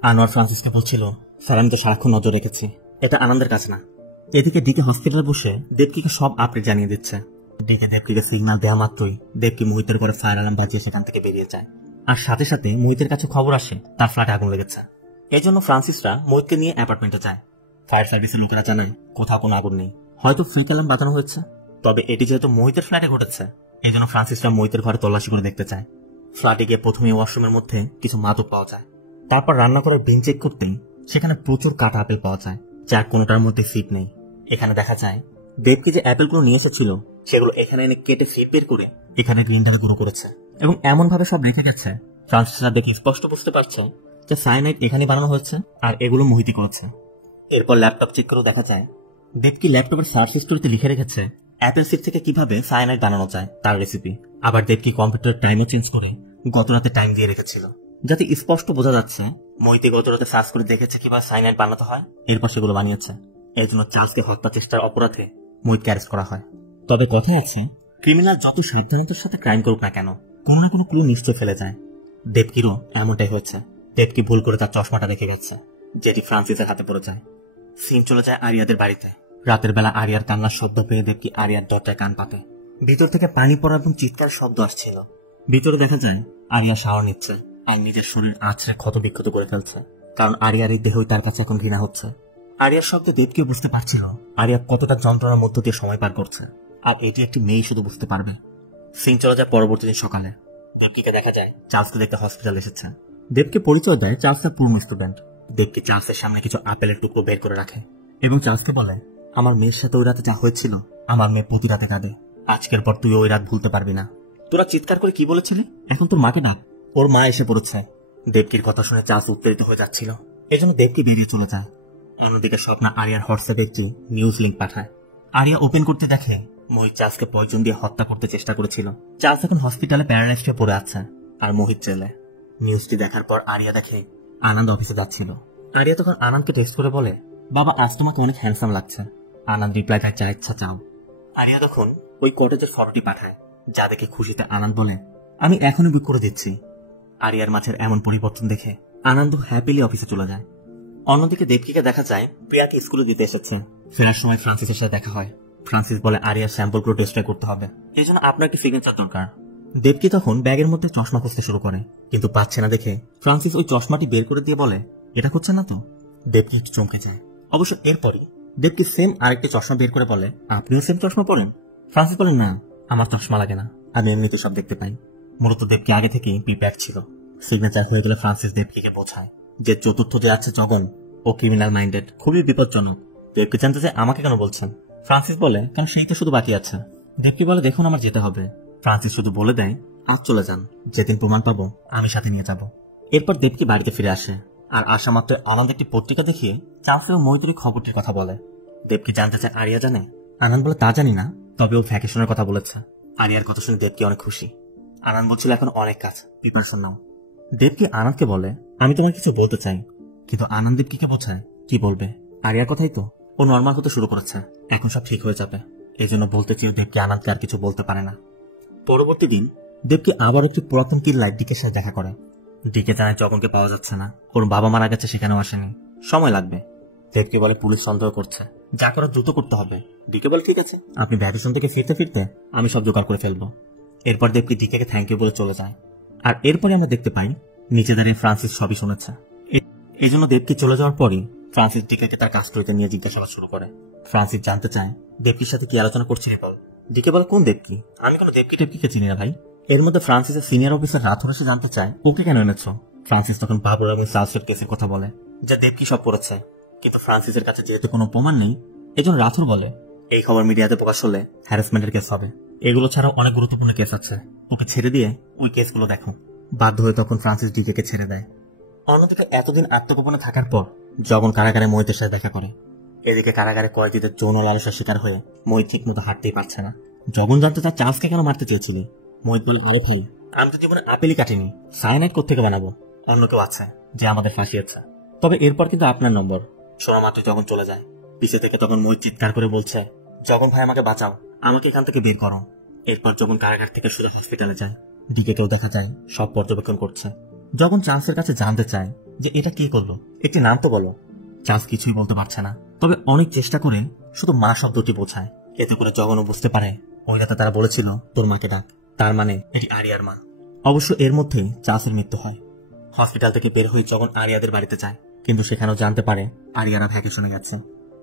আনোয়ার ফ্রান্সিসকে বলছিল স্যার আমি তো সারাক্ষণ নজর রেখেছি, এটা আনন্দের কাছে না। এদিকে ডিকে হসপিটালে বসে দেবকিকে সব আপডেট জানিয়ে দিচ্ছে। ডিকে দেবকিকে সিগন্যাল দেওয়া মাত্রই দেবকি মোহিতের ঘরে ফায়ার অ্যালার্ম বাজিয়ে সেখান থেকে বেরিয়ে যায়। আর সাথে সাথে মোহিতের কাছে খবর আসে তার ফ্ল্যাটে আগুন লেগেছে। এই জন্য ফ্রান্সিসরা মোহিতকে নিয়ে অ্যাপার্টমেন্টে যায়। ফায়ার সার্ভিসের লোকেরা জানায় কোথাও কোনো আগুন নেই, হয়তো ফ্রিক অ্যালার্ম বাজানো হয়েছে। তবে এটি যেহেতু মোহিতের ফ্ল্যাটে ঘটেছে, এই জন্য ফ্রান্সিসরা মোহিতের ঘরে তল্লাশি করে দেখতে চায়। ফ্ল্যাটে গিয়ে প্রথমে ওয়াশরুমের মধ্যে কিছু মাদক পাওয়া যায়। তারপর রান্না করে বিন চেক করতেই সেখানে প্রচুর কাটা আপেল পাওয়া যায়, যার কোনোটার মধ্যে সিড নেই। এখানে দেখা যায় দেবকি যে অ্যাপেলগুলো নিয়ে এসেছিল সেগুলো এখানে এনে কেটে সিড বের করে এখানে গ্রিন্ডারে গুঁড়ো করেছে এবং এমন ভাবে সব রেখে গেছে ফ্রান্সিসরা দেখে স্পষ্ট বুঝতে পারছে যে সায়ানাইড এখানে বানানো হয়েছে আর এগুলো মোহিতই করেছে। এরপর ল্যাপটপ চেক করেও দেখা যায় দেবকি ল্যাপটপের সার্চ হিস্টোরিতে লিখে রেখেছে অ্যাপেল সিড থেকে কিভাবে সায়ানাইড বানানো যায় তার রেসিপি। আবার দেবকি কম্পিউটার টাইমও চেঞ্জ করে গত রাতে টাইম দিয়ে রেখেছিল, যাতে স্পষ্ট বোঝা যাচ্ছে মোহিতে গত রাতে সার্চ করে দেখেছে কিভাবে সায়ানাইড বানাতে হয়, এরপর সেগুলো বানিয়েছে। এর জন্য চার্লসকে হত্যা চেষ্টার অপরাধে মোহিতকে অ্যারেস্ট করা হয়। তবে কথায় আছে, ক্রিমিনাল যত সাবধানতার সাথে ক্রাইম করুক না কেন, কোনো না কোনো ক্লু নিশ্চয় ফেলে যায়। দেবকিরও এমনটাই হয়েছে। দেবকি ভুল করে তার চশমাটা রেখে গেছে, যেটি ফ্রান্সিসের হাতে পড়ে যায়। সিন চলে যায় আরিয়াদের বাড়িতে। রাতের বেলা আরিয়ার কান্নার শব্দ পেয়ে দেবকি আরিয়ার দরজায় কান পাতে। ভিতর থেকে পানি পড়া এবং চিৎকার শব্দ আসছিল। ভিতরে দেখা যায় আরিয়া শাওয়ার নিচ্ছে আর নিজের শরীর আছড়ে ক্ষত বিক্ষত করে ফেলছে, কারণ আরিয়ার এই দেহই তার কাছে এখন ঘৃণা হচ্ছে। আরিয়ার শব্দে দেবকিও বুঝতে পারছিল আরিয়া কতটা যন্ত্রণার মধ্য দিয়ে সময় পার করছে, আর এটি একটি মেয়ে শুধু বুঝতে পারবে। সিন চলে যায় পরবর্তী দিন সকালে। দেবকিকে দেখা যায় চার্লসকে দেখতে হসপিটাল এসেছে। দেবকে পরিচয় দেয় চার্লস তার পুরনো স্টুডেন্ট। দেবকে চার্লসের সামনে কিছু আপেলের টুকরো বের করে রাখে এবং চার্লসকে বলে, আমার মেয়ের সাথে ওই রাতে যা হয়েছিল, আমার মেয়ে প্রতি রাতে কাঁদে। আজকের পর তুই ওই রাত ভুলতে পারবি না। তোরা চিৎকার করে কি বলেছিলি? এখন তোর মাকে ডাক, ওর মা এসে পড়েছে। দেবকির কথা শুনে চার্লস উত্তেজিত হয়ে যাচ্ছিল, এজন্য দেবকি বেরিয়ে চলে যায়। অন্যদিকে স্বপ্না আরিয়ার হোয়াটসঅ্যাপে একটি নিউজ লিঙ্ক পাঠায়। আরিয়া ওপেন করতে দেখে মোহিত চার্লসকে পয়জন দিয়ে হত্যা করতে চেষ্টা করেছিল। চার্লস এখন হসপিটালে প্যারালাইজড হয়ে পড়ে আছে আর মোহিত জেলে। নিউজটি দেখার পর আরিয়া দেখে আনন্দ অফিসে যাচ্ছিল। আরিয়া তখন আনন্দকে টেক্সট করে বলে, বাবা আজ তোমাকে অনেক হ্যান্ডসাম লাগছে। আনন্দ রিপ্লাই দেয়, যা ইচ্ছা চাও। আরিয়া তখন ওই কটেজের ফটোটি পাঠায়, যা দেখে খুশিতে আনন্দ বলে, আমি এখনই বুক করে দিচ্ছি। আরিয়ার মাঝের এমন পরিবর্তন দেখে আনন্দ হ্যাপিলি অফিসে চলে যায়। অন্যদিকে দেবকিকে দেখা যায় প্রিয়াকে স্কুলে দিতে এসেছে। ফেরার সময় ফ্রান্সিসের সাথে দেখা হয়। ফ্রান্সিস বলে আরিয়ার স্যাম্পলগুলো টেস্ট করতে হবে, এই জন্য আপনার একটি সিগনেচার দরকার। দেবকি তখন ব্যাগের মধ্যে চশমা খুঁজতে শুরু করে, কিন্তু পাচ্ছে না দেখে ফ্রান্সিস ওই চশমাটি বের করে দিয়ে বলে, এটা হচ্ছে না তো। দেবকি একটু চমকে যায়। অবশ্য এরপরই দেবকি সেম আরেকটি চশমা বের করে বলে, আপনিও সেম চশমা পরেন? ফ্রান্সিস বলেন, না, আমার চশমা লাগে না, আমি এমনিতে সব দেখতে পাই। মূলত দেবকি আগে থেকেই প্রিপেয়ার ছিল। সিগনেচার হয়ে গেলে ফ্রান্সিস দেবকিকে বোঝায় যে চতুর্থ যে আছে জগন, ও ক্রিমিনাল মাইন্ডেড, খুবই বিপজ্জনক। দেবকি জানতে চায় আমাকে কেন বলছেন। ফ্রান্সিস বলে, কারণ সেই তো শুধু বাকি আছে। দেবকি বলে, দেখুন আমার যেতে হবে। ফ্রান্সিস শুধু বলে দেয়, আজ চলে যান, যেদিন প্রমাণ পাবো আমি সাথে নিয়ে যাব। এরপর দেবকি বাড়িতে ফিরে আসে আর আসা মাত্র আনন্দ একটি পত্রিকা দেখিয়ে চার্লস এবং মৈত্রী খবরটির কথা বলে। দেবকি জানতে চায় আরিয়া জানে। আনন্দ বলে, তা জানি না, তবে ও ভ্যাকেশনের কথা বলেছে। আরিয়ার কথা শুনে দেবকি অনেক খুশি। আনন্দ বলছিল, এখন অনেক কাজ, প্রিপারেশন নাও। দেবকি আনন্দকে বলে, আমি তোমার কিছু বলতে চাই। কিন্তু আনন্দ দেবকিকে বোঝায়, কি বলবে? আরিয়ার কথাই তো, ও নর্মাল হতে শুরু করেছে, এখন সব ঠিক হয়ে যাবে। এই জন্য বলতে চেয়েও দেবকি আনন্দকে আর কিছু বলতে পারে না। পরবর্তী দিন দেবকি আবার একটি পুরাতন কিল্লায় ডিকের সাথে দেখা করে। ডিকে জানায় জগনকে পাওয়া যাচ্ছে না, ওর বাবা মারা গেছে, সেখানেও আসেনি, সময় লাগবে। দেবকি বলে, পুলিশ সন্দেহ করছে, যা করার দ্রুত করতে হবে। ডিকে বলে, ঠিক আছে, আপনি ভ্যাকেশন থেকে ফিরতে ফিরতে আমি সব জোগাড় করে ফেলবো। এরপর দেবকি ডিকেকে থ্যাংক ইউ বলে চলে যায়। আর এরপরে আমরা দেখতে পাই নিচে দাঁড়িয়ে ফ্রান্সিস সবই শুনেছে। এই জন্য দেবকি চলে যাওয়ার পরই ফ্রান্সিস ডিকেকে তার কাস্টডিতে নিয়ে জিজ্ঞাসাবাদ শুরু করে। ফ্রান্সিস জানতে চায় দেবকির সাথে কি আলোচনা করছে বল। ডিকে বলে, কোন দেবকি? আমি কোনো দেবকি টেবকিকে চিনি না ভাই। এর মধ্যে ফ্রান্সিসের সিনিয়র অফিসার রাথোর এসে জানতে চায় ওকে কেন এনেছ। ফ্রান্সিস তখন বাবুর এবং চার্লসের কেসের কথা বলে, যা দেবকি সব করেছে। কিন্তু ফ্রান্সিসের কাছে যেহেতু কোনো প্রমাণ নেই, এজন্য রাথোর বলে এই খবর মিডিয়াতে প্রকাশ হলে হ্যারাসমেন্টের কেস হবে। এগুলো ছাড়াও অনেক গুরুত্বপূর্ণ কেস আছে, ওকে ছেড়ে দিয়ে ওই কেসগুলো দেখো। বাধ্য হয়ে তখন ফ্রান্সিস ডিকেকে ছেড়ে দেয়। অন্যদিকে এতদিন আত্মগোপনে থাকার পর জগন কারাগারে মোহিতের সাথে দেখা করে। এদিকে কারাগারে কয়েদিদের যৌন লালসার শিকার হয়ে মোহিত ঠিক মতো হাঁটতেই পারছে না। জগন জানতে চায় চার্লসকে কেন মারতে চেয়েছিলি। মোহিত বলে, আরে ভাই, আমি তো জীবনে আপেলই কাটিনি, সায়ানাইড কোত্থেকে বানাবো? অন্য কেউ আছে যে আমাদের ফাঁসিয়েছে। তবে এরপর কিন্তু আপনার নম্বর। শোনা মাত্র যখন চলে যায়, পিছে থেকে তখন মোহিত চিৎকার করে বলছে, জগন ভাই আমাকে বাঁচাও, আমাকে এখান থেকে বের করো। এরপর যখন কারাগার থেকে সোজা হসপিটালে যায়, ডিকেকেও দেখা যায় সব পর্যবেক্ষণ করছে। যখন চার্লসের কাছে জানতে চায় যে এটা কি করলো, একটি নাম তো বলো। চার্লস কিছুই বলতে পারছে না, তবে অনেক চেষ্টা করে শুধু মা শব্দটি বোঝায়। এতে করে জগনও বুঝতে পারে ওই রাতে তারা বলেছিল তোর মাকে ডাক, তার মানে এটি আরিয়ার মা। অবশ্য এর মধ্যে চার্লসের মৃত্যু হয়। হসপিটাল থেকে বের হয়ে যখন আরিয়াদের বাড়িতে যায়, কিন্তু সেখানেও জানতে পারে আরিয়ারা ভ্যাকেশনে গেছে।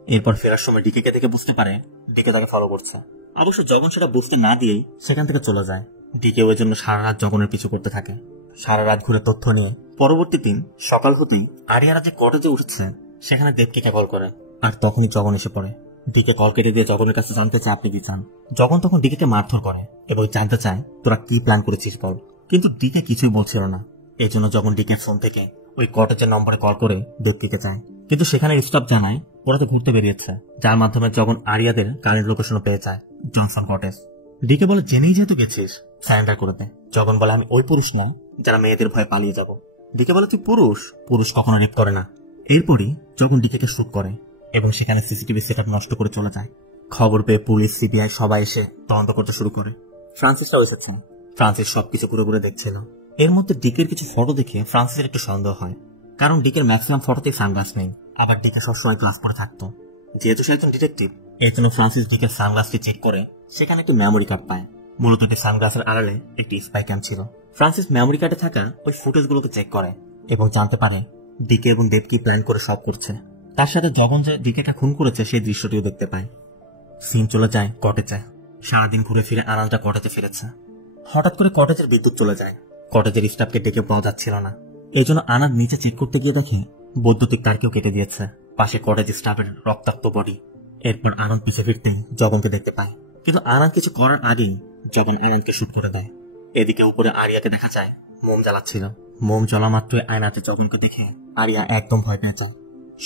এরপর ফেরার সময় ডিকেকে থেকে বুঝতে পারে ডিকে তাকে ফলো করছে। অবশ্য জগন সেটা বুঝতে না দিয়েই সেখান থেকে চলে যায়। ডিকেও এর জন্য সারা রাত জগনের পিছু করতে থাকে, সারা রাত ঘুরে তথ্য নিয়ে। পরবর্তী দিন সকাল হতেই আরিয়ারা যে কটেজে উঠেছে সেখানে দেবকে কল করে, আর তখনই জগন এসে পড়ে। ডিকে কল কেটে দিয়ে জগনের কাছে জানতে চায় আপনি কি চান। জগন তখন ডিকে মারধর করে এবং জানতে চায় তোরা কি প্ল্যান করেছিস বল। কিন্তু ডিকে কিছুই বলছিল না। এই জন্য যখন ডিকের ফোন থেকে ওই কটেজের নম্বরে কল করে দেবকিকে চায়, কিন্তু সেখানে স্টাফ জানায় ওরা তো ঘুরতে বেরিয়েছে, যার মাধ্যমে যখন আরিয়াদের কারেন্ট লোকেশনও পেয়ে যায় জনসন কটেজ। ডিকে বলে জেনেই যেহেতু গেছিস সারেন্ডার করে দে। যখন বলে আমি ওই পুরুষ না যারা মেয়েদের ভয়ে পালিয়ে যাব। ডিকে বলে তুই পুরুষ কখনো রেপ করে না। এরপরই যখন ডিকে শুট করে এবং সেখানে সিসিটিভি সেটআপ নষ্ট করে চলে যায়। খবর পেয়ে পুলিশ, সিবিআই সবাই এসে তদন্ত করতে শুরু করে। ফ্রান্সিসরাও এসেছে। ফ্রান্সিস সবকিছু ঘুরে ঘুরে দেখছিল। এর মধ্যে ডিকের কিছু ফটো দেখে ফ্রান্সিসের একটু সন্দেহ হয়, কারণ ডিকের ম্যাক্সিমাম ফটোতেই সানগ্লাস নেই, আবার ডিকে সবসময় গ্লাস পরে থাকতো। যেহেতু সে একজন ডিটেকটিভ, এর জন্য ফ্রান্সিস ডিকের সানগ্লাসটি চেক করে সেখানে একটি মেমোরি কার্ড পায়। মূলত একটি সানগ্লাসের আড়ালে একটি স্পাই ক্যাম ছিল। ফ্রান্সিস মেমোরি কার্ডে থাকা ওই ফুটেজগুলোকে চেক করে এবং জানতে পারে ডিকে এবং দেবকি প্ল্যান করে সব করছে। তার সাথে যখন যে ডিকেটা খুন করেছে সেই দৃশ্যটিও দেখতে পায়। সিন চলে যায় কটেজে। সারাদিন ঘুরে ফিরে আনালটা কটেজে ফিরেছে। হঠাৎ করে কটেজের বিদ্যুৎ চলে যায়। কটেজের স্টাফকে ডেকে পাওয়া যাচ্ছিল না। এই জন্য আনাদ নিচে চেক করতে গিয়ে দেখে বৈদ্যুতিক তারকেও কেটে দিয়েছে। পাশে কটেজ স্টাফের রক্তাক্ত বডি। এরপর আনন্দ পিছে ফিরতেই জগনকে দেখতে পায়, কিন্তু আনন্দ কিছু করার আগেই জগন আনন্দকে শুট করে দেয়। এদিকে উপরে আরিয়াকে দেখা যায় মোম জ্বালাচ্ছিল। মোম জ্বলা মাত্রই আয়নাতে জগনকে দেখে আরিয়া একদম ভয় পেয়ে যায়।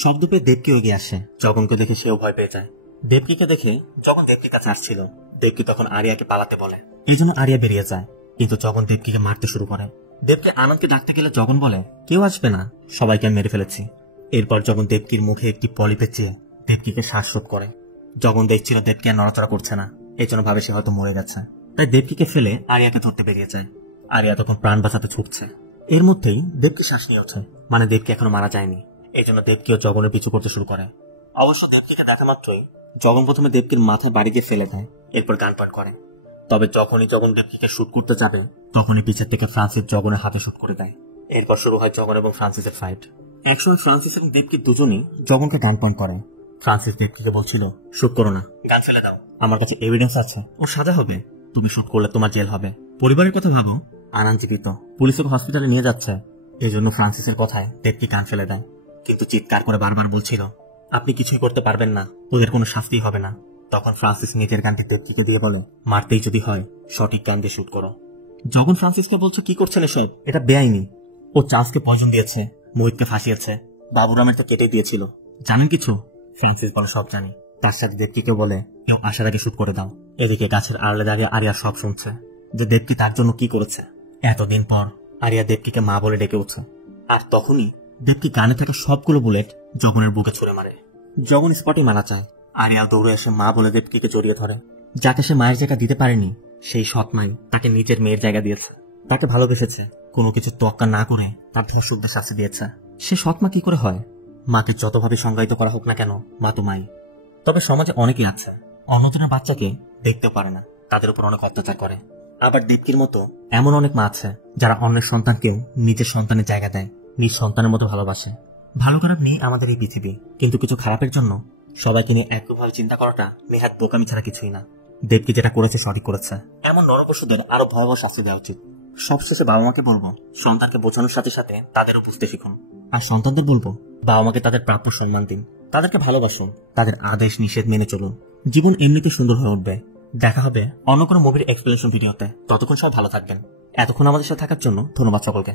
শব্দ পেয়ে দেবকি এগিয়ে আসে। জগনকে দেখে সেও ভয় পেয়ে যায়। দেবকিকে দেখে যখন দেবকির কাছে আসছিল, দেবকি তখন আরিয়াকে পালাতে বলে। এই জন্য আরিয়া বেরিয়ে যায়, কিন্তু যখন দেবকিকে মারতে শুরু করে। দেবকে আনন্দকে ডাকতে গেলে জগন বলে কেউ আসবে না, সবাইকে আমি মেরে ফেলেছি। এরপর যখন দেবকির মুখে একটি পলি পেঁচিয়ে দেবকিকে শ্বাসরোধ করে। জগন দেখছিল দেবকি আর নড়াচড়া করছে না, এই জন্য ভাবে সে হয়তো মরে গেছে। তাই দেবকিকে ফেলে আরিয়াকে ধরতে বেরিয়ে যায়। আরিয়া তখন প্রাণ বাঁচাতে ছুটছে। এর মধ্যেই দেবকি শ্বাস নিয়ে ওঠে, মানে দেবকি এখনো মারা যায়নি। এই জন্য দেবকিও জগনের পিছু করতে শুরু করে। অবশ্য দেবকিকে দেখা মাত্রই জগন প্রথমে দেবকির মাথায় বাড়ি দিয়ে ফেলে দেয়, এরপর গান পাট করে। তবে যখনই জগন দেবকিকে শুট করতে যাবে, তখনই পিছের থেকে ফ্রান্সিস জগনের হাতে শুট করে দেয়। এরপর শুরু হয় জগন এবং ফ্রান্সিসের ফাইট। একসময় ফ্রান্সিস এবং দেবকি দুজনই জগনকে গান পয়েন্ট করে। ফ্রান্সিস দেবকিকে বলছিল শুট করো না, গান ফেলে দাও, আমার কাছে এভিডেন্স আছে, ও সাজা হবে, তুমি শুট করলে তোমার জেল হবে। পরিবারের কথা ভাবো, আনন্দ জীবিত, পুলিশ ওকে হসপিটালে নিয়ে যাচ্ছে। এই জন্য ফ্রান্সিসের কথায় দেবকি গান ফেলে দেয়, কিন্তু চিৎকার করে বারবার বলছিল আপনি কিছুই করতে পারবেন না, তোদের কোনো শাস্তি হবে না। তখন ফ্রান্সিস নিজের গানটি দেবকিকে দিয়ে বলে মারতেই যদি হয় সঠিক গান দিয়ে শুট করো। যখন ফ্রান্সিসকে বলছে কি করছেন এসব, এটা বেআইনি, ও চার্লসকে পয়জন দিয়েছে, মোহিতকে ফাঁসিয়েছে, বাবুরামের তো কেটে দিয়েছিল, জানেন কিছু? ফ্রান্সিস বলে সব জানি। তার সাথে দেবকিকে বলে কেউ আসার আগে শুট করে দাও। এদিকে গাছের আড়ালে দাঁড়িয়ে আরিয়া সব শুনছে যে দেবকি তার জন্য কি করেছে। এতদিন পর আরিয়া দেবকিকে মা বলে ডেকে উঠছে। আর তখনই দেবকি গানে থাকা সবগুলো বুলেট জগনের বুকে ছুড়ে মারে। জগন স্পটে মারা চায়। আরিয়া দৌড়ে এসে মা বলে দেবকিকে জড়িয়ে ধরে। যাকে সে মায়ের জায়গা দিতে পারেনি, সেই সৎ মাই তাকে নিজের মেয়ের জায়গা দিয়েছে। তাকে ভালোবেসেছে, কোনো কিছু তোয়াক্কা না করে তার ধর্ষকদের শাস্তি দিয়েছে। সে সৎ মা কি করে হয়? মাকে যতভাবে সংজ্ঞায়িত করা হোক না কেন, মা তো মাই। তবে সমাজে অনেকেই আছে অন্যজনের বাচ্চাকে দেখতেও পারে না, তাদের উপর অনেক অত্যাচার করে। আবার দেবকির মতো এমন অনেক মা আছে যারা অন্যের সন্তানকেও নিজের সন্তানের জায়গা দেয়, নিজ সন্তানের মতো ভালোবাসে। ভালো খারাপ নেই আমাদের এই পৃথিবী, কিন্তু কিছু খারাপের জন্য সবাইকে নিয়ে একভাবে চিন্তা করাটা নেহাত বোকামি ছাড়া কিছুই না। দেবকি যেটা করেছে সঠিক করেছে। এমন নরপশুদের আরো ভয়াবহ শাস্তি দেওয়া উচিত। সবশেষে বাবা মাকে বলবো সন্তানকে বোঝানোর সাথে সাথে তাদেরও বুঝতে শিখুন। আর সন্তানদের বলবো বাবা মাকে তাদের প্রাপ্য সম্মান দিন, তাদেরকে ভালোবাসুন, তাদের আদেশ নিষেধ মেনে চলুন। জীবন এমনিতে সুন্দর হয়ে উঠবে। দেখা হবে অন্য কোনো মুভির এক্সপ্লেনেশন ভিডিওতে। ততক্ষণ সব ভালো থাকবেন। এতক্ষণ আমাদের সাথে থাকার জন্য ধন্যবাদ সকলকে।